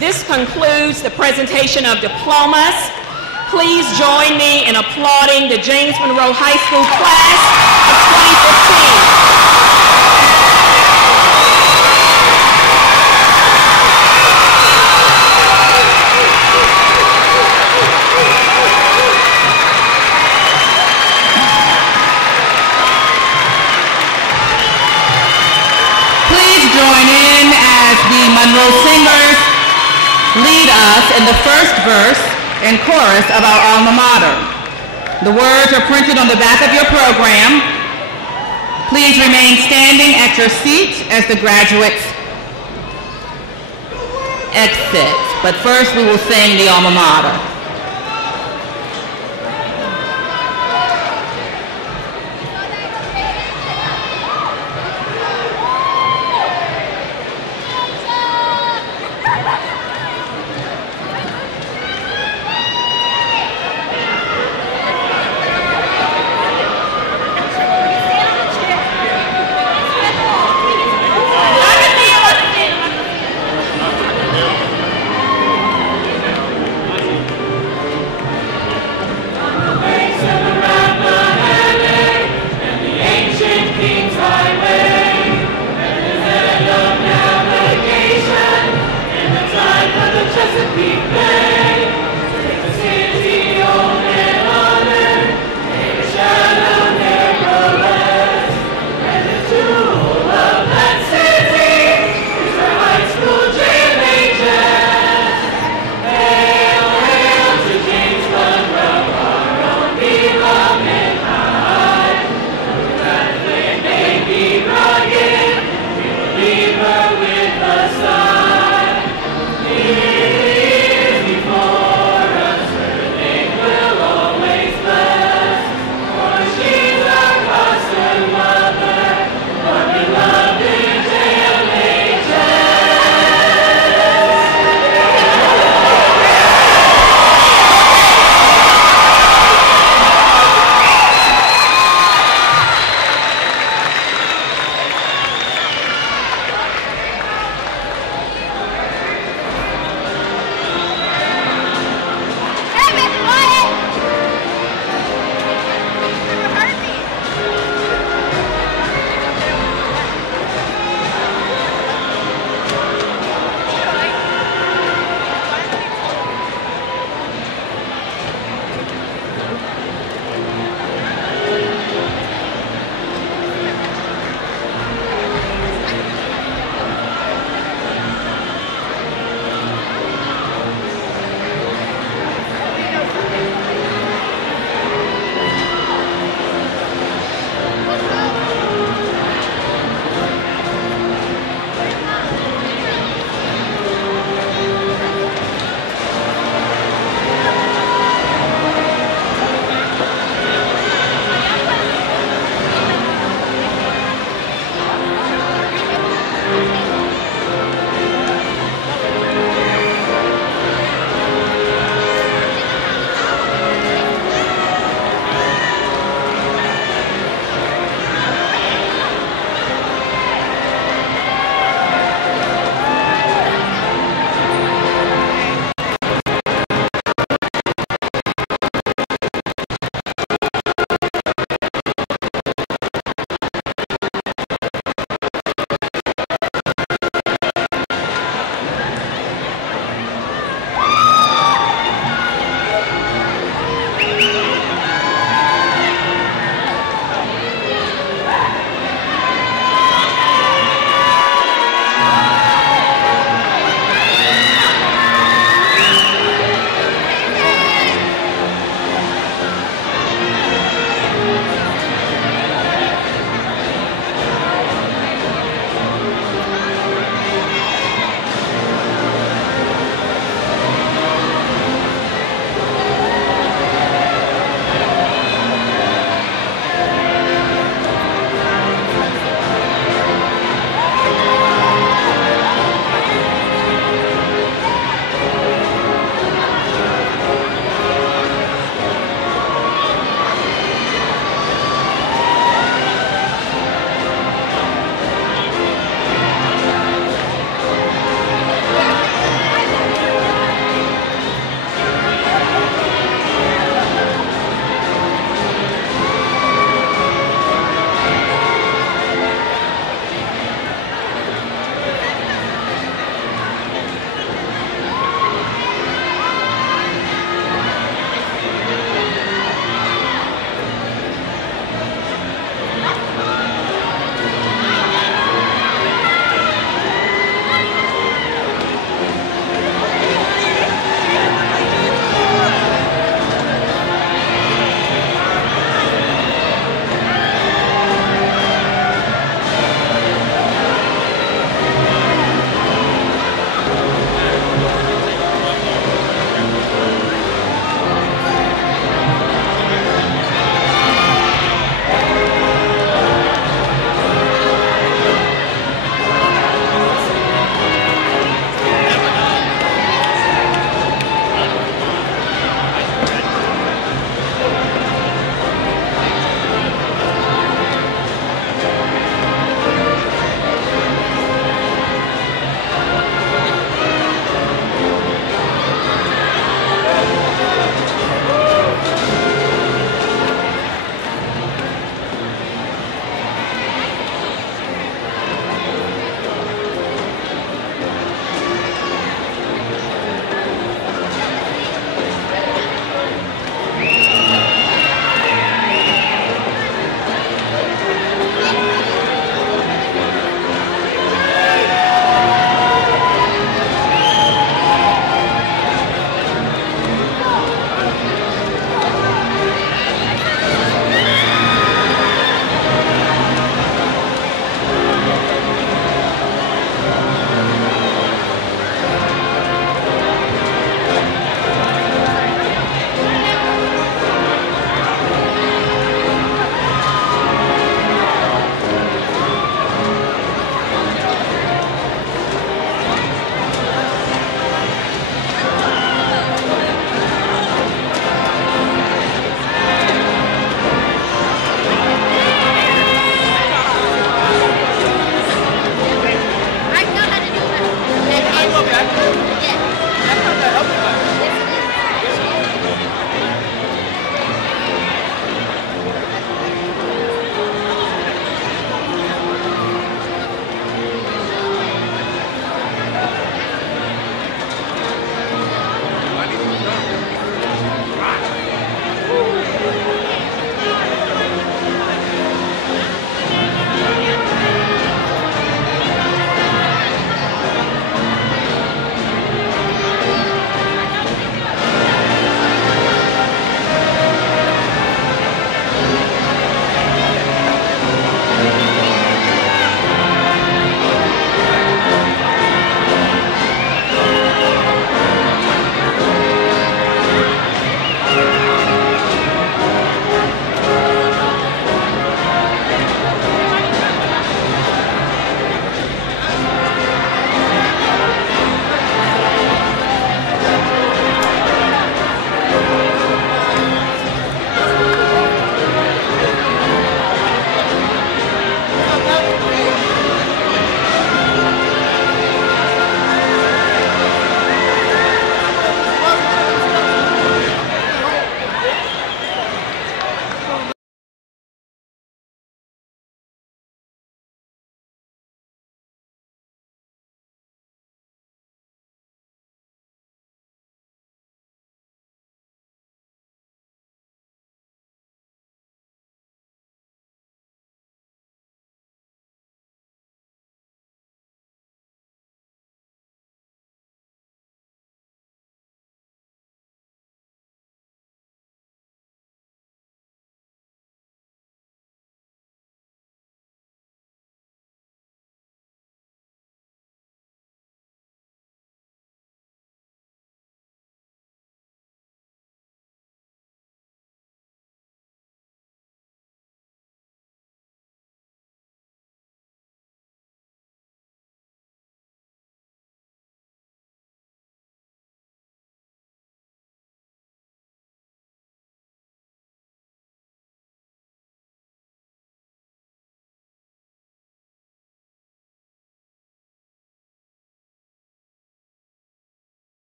This concludes the presentation of diplomas. Please join me in applauding the James Monroe High School class of 2015. Join in as the Monroe Singers lead us in the first verse and chorus of our alma mater. The words are printed on the back of your program. Please remain standing at your seat as the graduates exit. But first we will sing the alma mater.